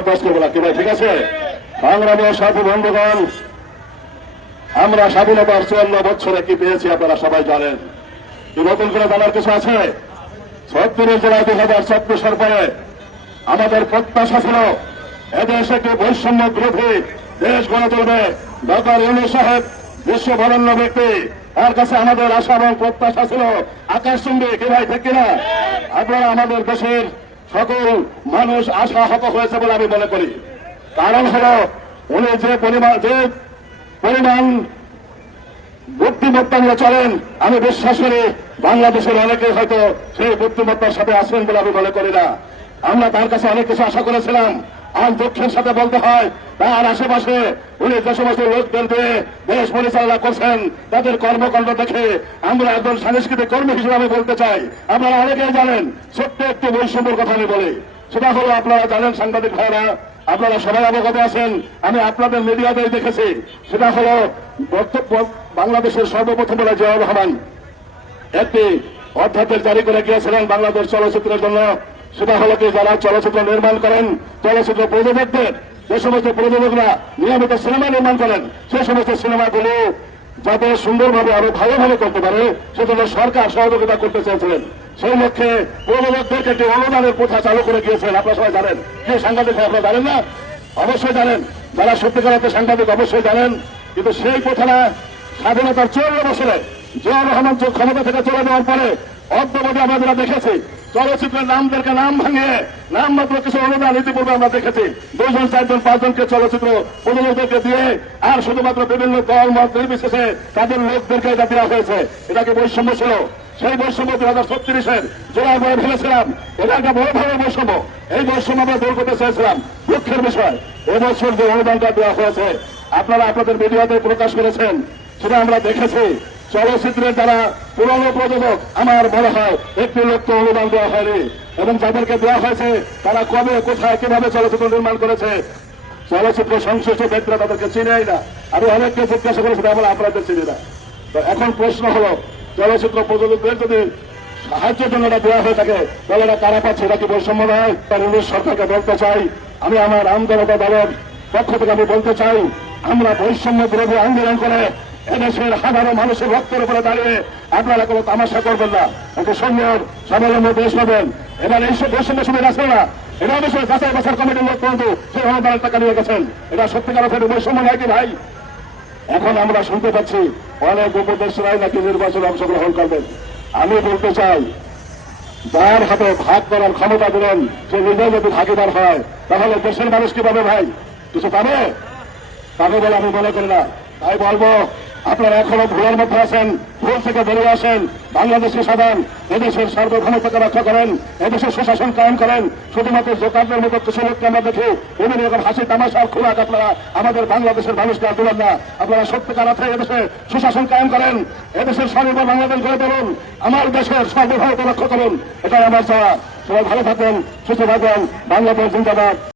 বরদাস্ত করব না। কি ভাই, ঠিক আছে? সংগ্রামী সাথী বন্ধুগণ, আমরা স্বাধীনতার চুয়ান্ন বছরে কি পেয়েছি আপনারা সবাই জানেন। কি নতুন করে জানার কিছু আছে? ছত্রিশ জেলায় দুই হাজার চব্বিশের পরে আমাদের প্রত্যাশা ছিল, এদেশে একটি বৈষম্য বিরোধী দেশ গড়ে তুলবে? ডক্টর ইউনি সাহেব বিশ্ব বরণ্য ব্যক্তি, তার কাছে আমাদের আশা এবং প্রত্যাশা ছিল, আকাশচুম্বী, কি ভাই, ঠিক কিনা? আপনারা আমাদের দেশের সকল মানুষ আশাহত হয়েছে বলে আমি মনে করি। কারণ হল, উনি যে পরিমাণ যে পরিমাণ বুদ্ধিমত্তা নিয়ে চলেন, আমি বিশ্বাস করি বাংলাদেশের অনেকে হয়তো সেই বুদ্ধিমত্তার সাথে আসবেন বলে আমি মনে করি না। আমরা তার কাছে অনেক কিছু আশা করেছিলাম। আর দুঃখের সাথে বলতে হয়, তার আশেপাশে উনি যে সমস্ত লোকদের দিয়ে দেশ পরিচালনা করছেন, তাদের কর্মকাণ্ড দেখে আমরা একজন সাংস্কৃতিক কর্মী হিসেবে বলতে চাই। আপনারা অনেকেই জানেন, ছোট্ট একটি বৈষম্যের কথা আমি বলি। সেটা হলো, আপনারা জানেন সাংবাদিক ভাইরা, আপনারা সবাই অবগত আছেন, আমি আপনাদের মিডিয়াতেই দেখেছি। সেটা হলো বাংলাদেশের সর্বপ্রথম বলে জিয়াউর রহমান। একটি অধ্যাদেশ জারি করে গিয়েছিলেন বাংলাদেশ চলচ্চিত্রের জন্য। সেটা যারা চলচ্চিত্র নির্মাণ করেন, চলচ্চিত্র প্রযোজকদের, যে সমস্ত প্রযোজকরা নিয়মিত সিনেমা নির্মাণ করেন সেই সমস্ত সিনেমাগুলো যাতে সুন্দরভাবে আরও ভালোভাবে করতে পারে, সেজন্য সরকার সহযোগিতা করতে চেয়েছিলেন। সেই লক্ষ্যে প্রযোজকদেরকে একটি অনুদানের প্রথা চালু করে গিয়েছেন আপনারা সবাই জানেন। কি সাংবাদিক আপনারা জানেন না? অবশ্যই জানেন। যারা সত্যিকার অর্থে সাংবাদিক, অবশ্যই জানেন। কিন্তু সেই প্রথাটা স্বাধীনতার চুয়ান্ন বছরে জিয়া রহমান ক্ষমতা থেকে চলে যাওয়ার পরে অদ্যবধি আমরা যারা দেখেছি চলচ্চিত্রের নামদেরকে নাম ভাঙিয়ে নাম মাত্র কিছু অনুদান ইতিপূর্বে আমরা দেখেছি। দুইজন, চারজন, পাঁচজনকে চলচ্চিত্র প্রযোজকদেরকে দিয়ে আর শুধুমাত্র বিভিন্ন দল, মত নির্বিশেষে তাদের লোকদেরকে এটা দেওয়া হয়েছে। এটাকে বৈষম্য ছিল? সেই বৈষম্য দুই হাজার ছত্রিশের জোড়া বয়ে ফেলেছিলাম। এটা একটা বড় বৈষম্য। এই বৈষম্য আমরা দূর করতে চেয়েছিলাম। দুঃখের বিষয় এবছর যে অনুদানটা দেওয়া হয়েছে, আপনারা আপনাদের মিডিয়াতে প্রকাশ করেছেন, সেটা আমরা দেখেছি। চলচ্চিত্রের যারা পুরনো প্রযোজক আমার মনে হয় একটি লোককে অনুদান দেওয়া হয়নি। এবং যাদেরকে দেওয়া হয়েছে, তারা কবে, কোথায়, কীভাবে চলচ্চিত্র নির্মাণ করেছে, চলচ্চিত্র সংশ্লিষ্ট ব্যক্তিরা তাদেরকে চিনেই না। আমি অনেককে জিজ্ঞাসা করেছি আমরা আপনাদের চিনি না। তো এখন প্রশ্ন হলো, চলচ্চিত্র প্রযোজকদের যদি সাহায্যের জন্য এটা দেওয়া হয়ে থাকে, তাহলে এটা কারা পাচ্ছে? এটা কি বৈষম্য নয়? তার ইংলিশ সরকারকে বলতে চাই, আমি আমার আন্দোলনতা দলের পক্ষ থেকে আমি বলতে চাই, আমরা বৈষম্য বিরোধী আন্দোলন করে এদেশের হাজারো মানুষের রক্তের উপরে দাঁড়িয়ে আপনারা কোনো তামাশা করবেন না। একটা সুন্দর স্বাবলম্ব দেশ পাবেন এবার এইসব বৈষম্য সুবিধা আছে না এটা অবশ্যই যাচাই বাছার কমিটির লোক কিন্তু সেই অনুদানের টাকা নিয়ে গেছেন। এটা সত্যিকার অর্থে বৈষম্য নয় কি ভাই? এখন আমরা শুনতে পাচ্ছি অনেক উপদেশরাই নাকি নির্বাচনে অংশগ্রহণ করবেন। আমি বলতে চাই, যার হাতে ভাগ করার ক্ষমতা দিলেন সে নিজে যদি ভাগিদার হয়, তাহলে দেশের মানুষ কি পাবে ভাই? কিছু পাবে? তাকে বলে আমি মনে করি না। তাই বলব আপনারা এখনও ভুলের মধ্যে আছেন, ভুল থেকে বেরিয়ে আসেন। বাংলাদেশকে সাধারণ, এদেশের সার্বভৌমত্বকে রক্ষা করেন, এদেশের সুশাসন কায়েম করেন। শুধুমাত্র জোকারদের মতো কিছু লোককে আমরা দেখি বিভিন্ন রকম হাসি তামাশার খোরাক আপনারা, আমাদের বাংলাদেশের মানুষকে আর না। আপনারা সত্যিকার অর্থে এদেশে সুশাসন কায়েম করেন, এদেশের স্বনির্ভর বাংলাদেশ গড়ে তুলুন, আমার দেশের সর্বভারত রক্ষা করুন। এটাই আমার চাওয়া। সবাই ভালো থাকেন সুস্থ থাকেন বাংলাদেশ জিন্দাবাদ।